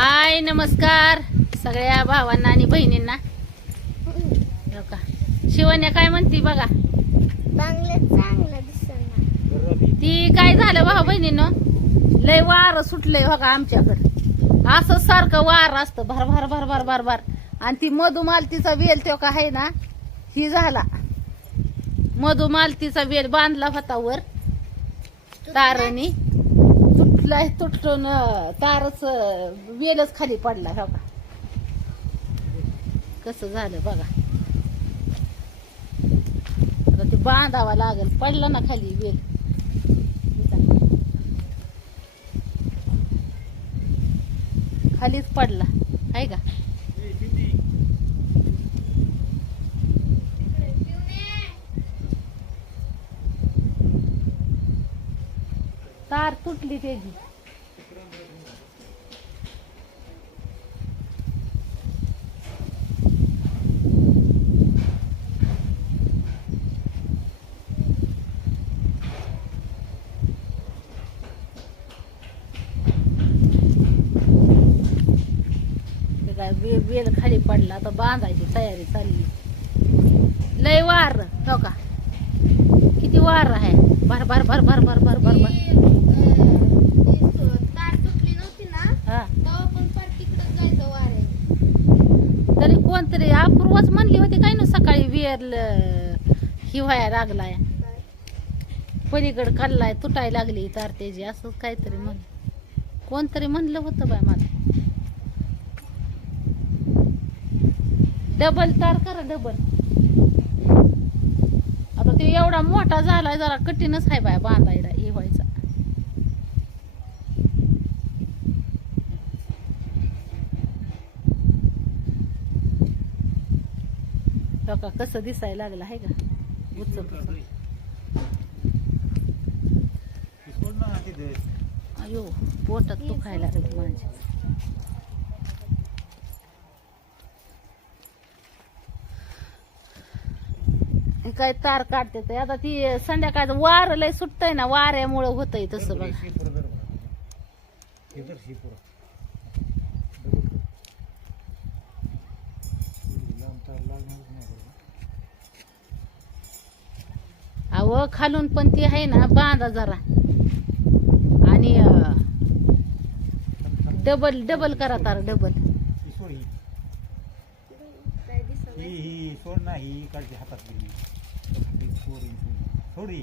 हाय नमस्कार. सगळ्या भावांना आणि बहिणींना. का काय म्हणती बघा. ती काय झालं भाऊ बहिणीनं? लय वार सुटलंय बघा आमच्याकडं. असं सारखं वार असतं भर भर भर भर भर भर. आणि ती मधुमालतीचा वेल तो का आहे ना ही झाला. मधुमालतीचा वेल बांधला होता वर. तारणी. तुटलाय तुटून तारच वेलच खाली पडला हो का कसं झालं बघा. आता ते बांधावा लागेल पडला ना खाली वेल. खालीच पडला आहे का? तार तुटली त्याची. काय बेल खाली पडला आता बांधायची तयारी चालली. लय वार हो का? किती वार आहे? भर भर भर भर भर भर भर भर तार तुटली नव्हती ना हा तेव्हा पण पार तिकडं जायचं वार आहे तरी कोणतरी अपूर्वच म्हणली होती काय ना सकाळी वेर ही व्हायला लागलाय. पलीकडे खाल्लाय तुटाय लागली तार त्याची असं काहीतरी म्हण कोणतरी म्हणलं होतं बाय मला. डबल तार करा डबल. आता ते एवढा मोठा झालाय जरा कठीणच आहे बाय बांधायला. बघा का कसं दिसायला लागलं आहे का? उच्च अयो पोटात दुखायला खायला माझ्या. काय तार काढते ते. आता ती संध्याकाळचं वार लय सुटतंय ना वाऱ्यामुळं होतंय तसं बघा. अहो खालून पण ती आहे ना बांधा जरा. आणि डबल डबल करा तार डबल ही सोड ना ही इकडची हातात गेली सोड थोडी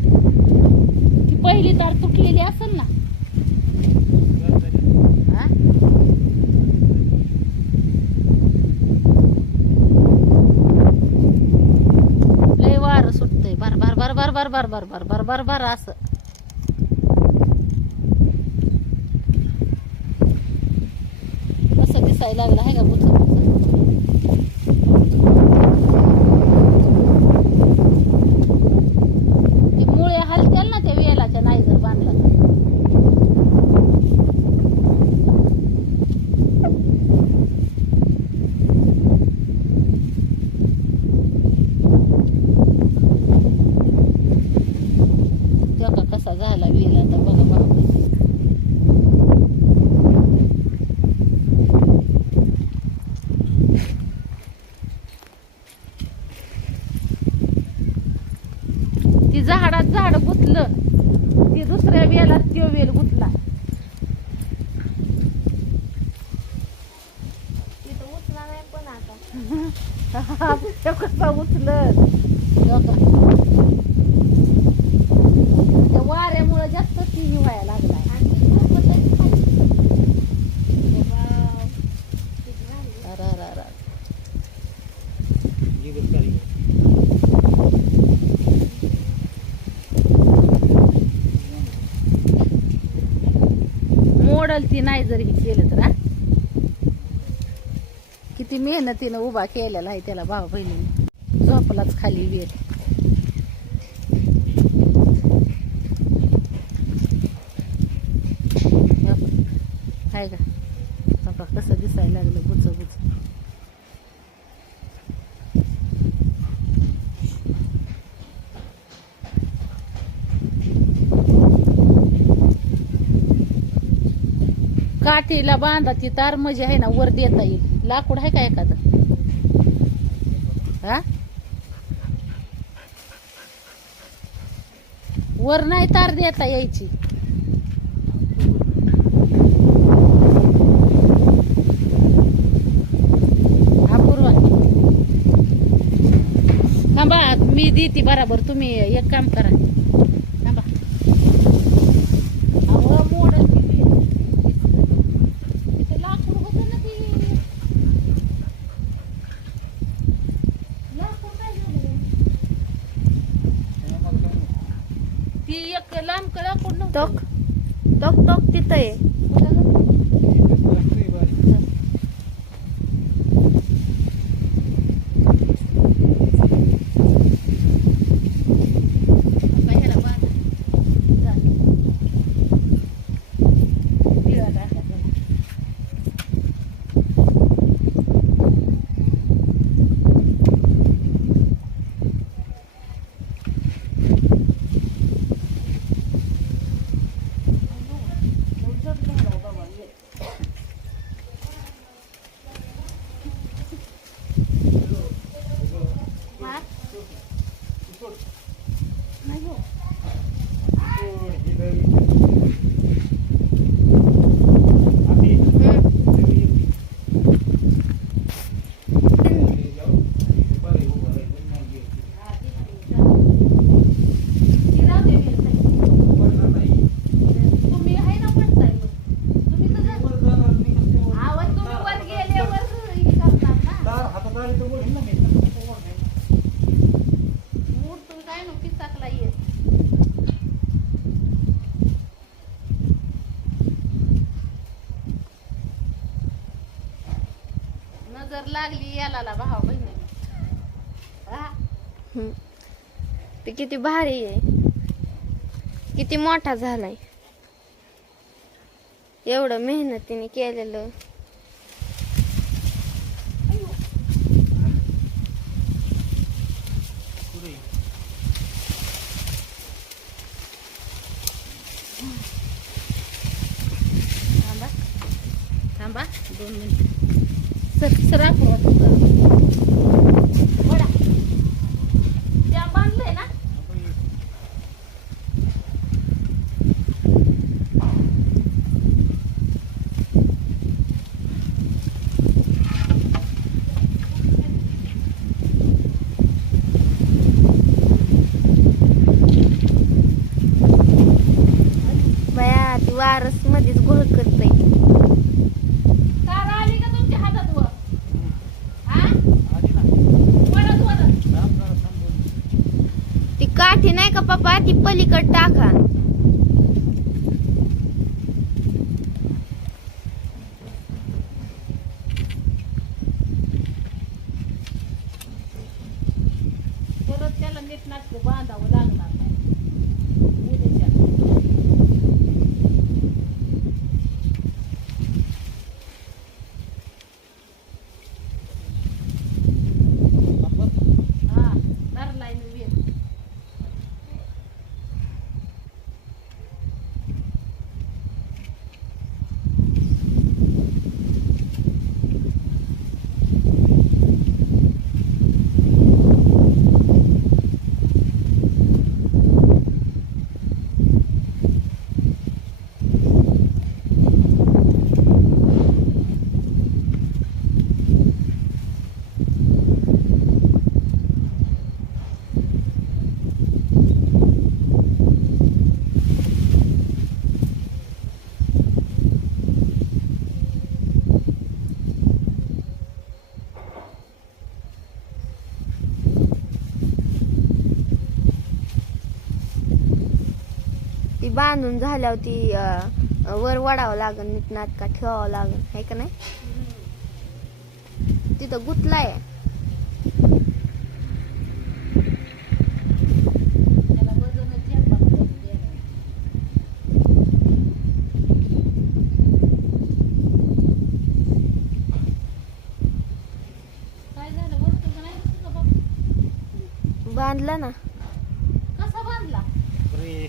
ती पहिली तार तुटलेली असेल ना हा? लय वार सुटतंय बार बर बर बर बर बर बर बर बर असं. असं दिसायला लागलं आहे का बुच ते मुळे हलत्याल ना त्या वेलाच्या नाही जर बांधला तर. तो का कसा झाला वेल आता बघा बघा ती झाडात झाड गुतलं ती दुसऱ्या वेलात त्यो वेल गुतला तिथं उचला नाही पण आता तो कसा उचलत तो का त्या वाऱ्यामुळे जास्त ती व्हायला लागलाय आणि ती झोपतच खाली. वाव. किती भारी. अरे अरे अरे. मोडल ती नाही जर हे केलं तर किती मेहनतीनं उभा केलेला आहे त्याला भाऊ बहिणीने. झोपलाच खाली वेळ. आहे का? कसं दिसायला लागलं बुच बुच पाठीला बांधा ती तार म्हणजे आहे ना वर देता येईल. लाकूड आहे का एखादं? हा? वर नाही तार देता यायची. थांबा मी देते बराबर. तुम्ही एक काम करा थांबा अहो मोडल किती. इथं लाकूड होतं ना ते लाकूड काय झालं? ती एक लांब लाकूड टोक नव्हतं टोक टोक तिथं आहे कुठं गं? बाहेर बांध. जा. दिवा टाका त्याला. हा? नाही हो. ती राहू दे मी ताई. तुम्ही आहे ना पडताय मग. तुम्ही तर जा. आवाज तुम्ही वर गेल्यावर हे करणार ना मूड तुम्ही काय नको चाकला येत नजर लागली याला भावा बहिणी. ते किती भारी आहे. किती मोठा झालाय. एवढं मेहनतीने केलेलं. थांबा. थांबा. दोन मिनिट. सर सरा वडा त्या बांधलंय ना बया ती वारस मध्येच घोळ करतय तारा आली का तुमच्या हातात वर हा वडत वडत ती काठी नाही का पप्पा ती पलीकड टाका परत त्याला नीट नाटक बांधावं लागणार नाही उद्याच्या हा धरलाय मी वेल ती बांधून झाल्यावर ती वर वडावं लागन नीट नाटका ठेवावं लागन. आहे का नाही? तिथं गुतलाय त्याला वजनच झेपायला पाहिजे द्यायला. बांधला ना कसा बांधला अरे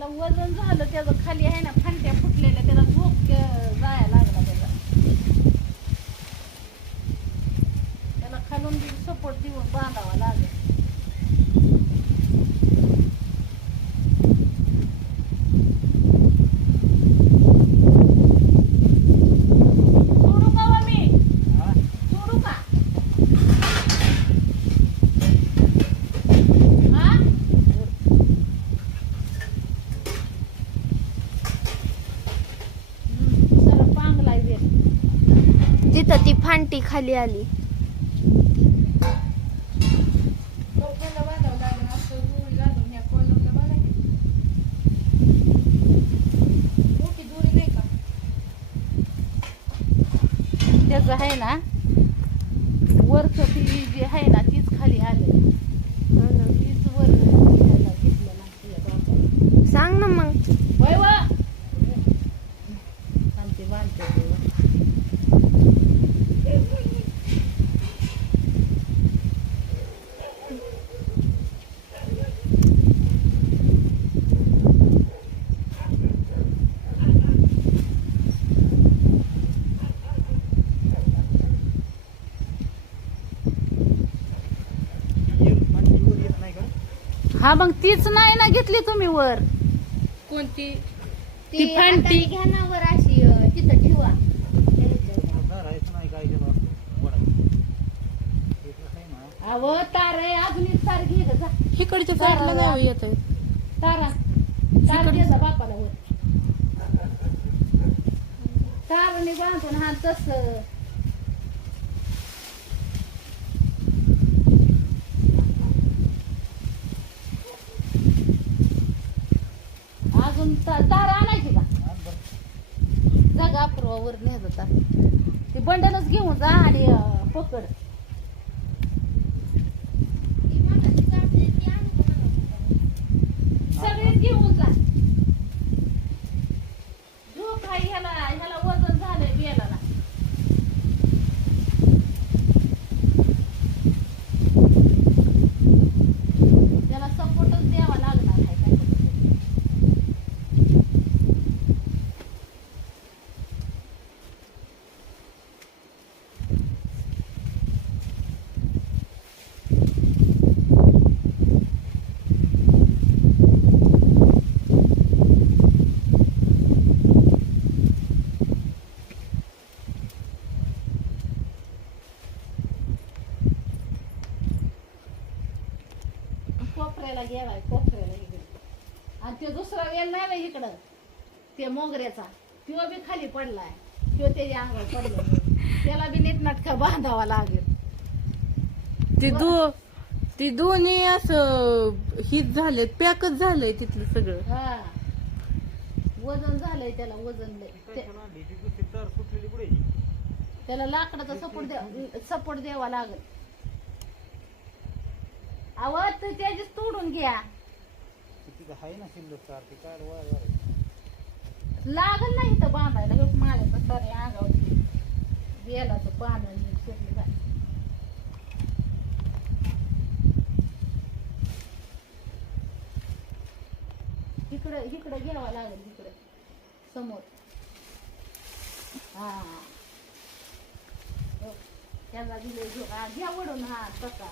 त्याला वजन झालं त्याचं खाली आहे ना फांट्या फुटलेल्या त्याला झोप जायला लागला त्याचा त्याला खालून सपोर्ट देऊन बांधावा लागेल सोडू का व मी हा सोडू का हा हम्म, जरा पांगलाय वेल तिथं ती फांटी खाली आली त्याचं आहे ना वरचं ती जी आहे ना तीच खाली आले हो ना. तीच वर घ्यायला घेतलं ना तिच्या बापाने. सांग ना मग होय वा आमचे बांधते ते. ये आणि वर येत नाही का हा मग तीच नाही ना घेतली तुम्ही वर. कोणती? ती फांटी. हाताने घ्या ना वर अशी अं, तिथं ठेवा. अव तार आहे अजून एक तार घे ग जा. इकडच्या साईडला नाही येत आहे. तारा. तार जा बापाला वर. ताराने बांधून हा तस अजून ता- तार आणायची का आण बरं. जागा वर नेत होता. ते बंडलच घेऊन जा आणि पकड सगळेच घेऊन जा झोप आहे ह्याला ह्याला वजन झालंय बेलाला त्याला सपोर्टच द्यावा लागणार आहे काय कोपऱ्याला गेलाय कोपऱ्याला इकडे आणि ते दुसरा वेल नाही बाई इकडं ते मोगऱ्याचा तो बी खाली पडलाय. तो त्याच्या अंगावर पडलं. त्याला बी नीटनाटका बांधावा लागेल. ते दो ती दोन्ही असं हीच झाले पॅकच झालंय तिथलं सगळं. हा. वजन झालंय त्याला वजन लय. ते-? त्याला लाकडाचा सपोर्ट द्या सपोर्ट द्यावा लागेल. आवाज तर त्याचीच तोडून घ्या. तिथं आहे ना शिल्लक ती काय वर वर. आहे. लागल नाही तर बांधायला हे माझ्या तर सारे अंगावरती. गेला तर बांधायला सुटली बाई. इकडं इकडं घ्यावा लागेल इकडं समोर. हा. हो. त्याला दिले घेऊ हा घ्या वडून हा तसा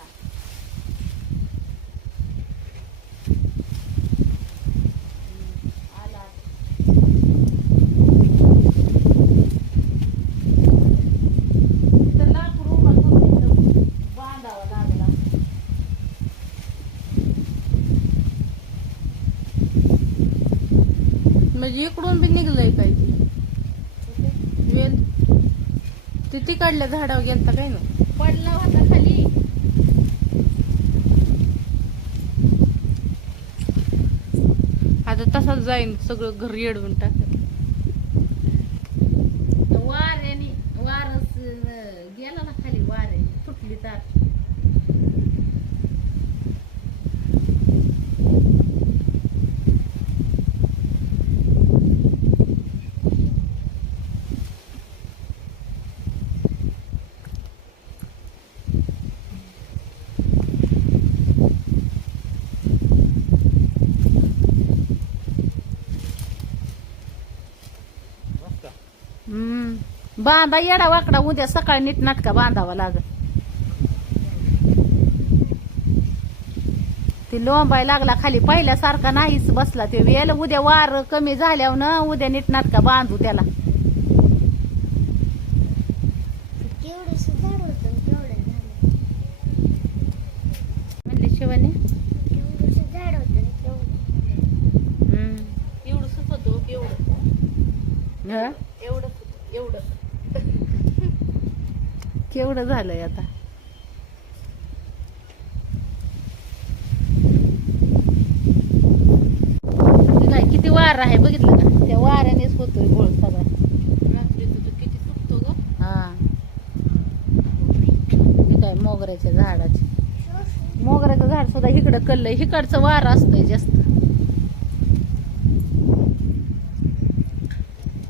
हम्म, आला तर लाकूड उभा करून इथं बांधावं लागला म्हणजे इकडून बी निघलंय काय ते वेल. ते तिकडल्या झाडावर गेलता काय ना पडला होता खाली. आता तसाच जाईन सगळं घर येडवून टाकत तर वाऱ्याने तार मस्त हम्म बांधा येडा वाकडा उद्या सकाळी नीट नाटका बांधावा लागल. ती लोंबाय लागला खाली पहिल्यासारखा नाहीच बसला ते वेळ उद्या वार कमी झाल्यावर ना उद्या नीट नाटका बांधू त्याला. म्हणले शिवानी केवढंसं झाड होतं आणि केवढं हम्म. एवढं सुचत हो एवढं हं? एवढं एवढं केवढं झालंय आता. काय किती वार आहे बघितलं का? त्या वाऱ्यानेच होतोय गोळ सगळा. किती सुटतो ग. हा. हे काय मोगऱ्याच्या झाडाचे. मोगऱ्याचं झाड सुद्धा इकडं कल्लंय इकडचं वार असतंय जास्त.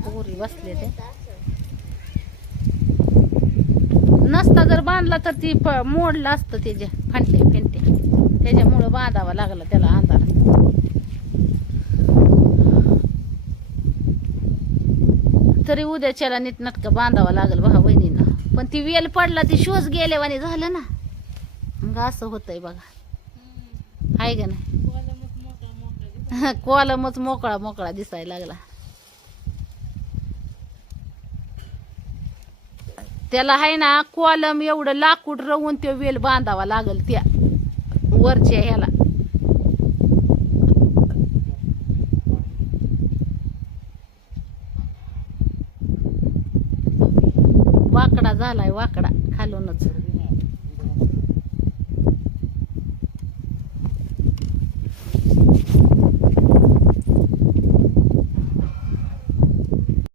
पोरी बसले ते नसता जर बांधला तर ती मोडलं असतं त्याच्या फांटे फिंटे. त्याच्यामुळं बांधावा लागला त्याला अंधारात. तरी उद्याच्याला नीट नाटकं बांधावं लागल भाऊ बहिणीनं पण ती वेल पडला ती शोज गेल्यावानी झालं ना. मग असं होतंय बघा. आहे का नाही? कॉलमच मोकळा मोकळा दिसायला लागला. त्याला आहे ना कॉलम एवढं लाकूड रवून ते वेल बांधावा लागल त्या वरच्या ह्याला. वाकडा झालाय वाकडा खालो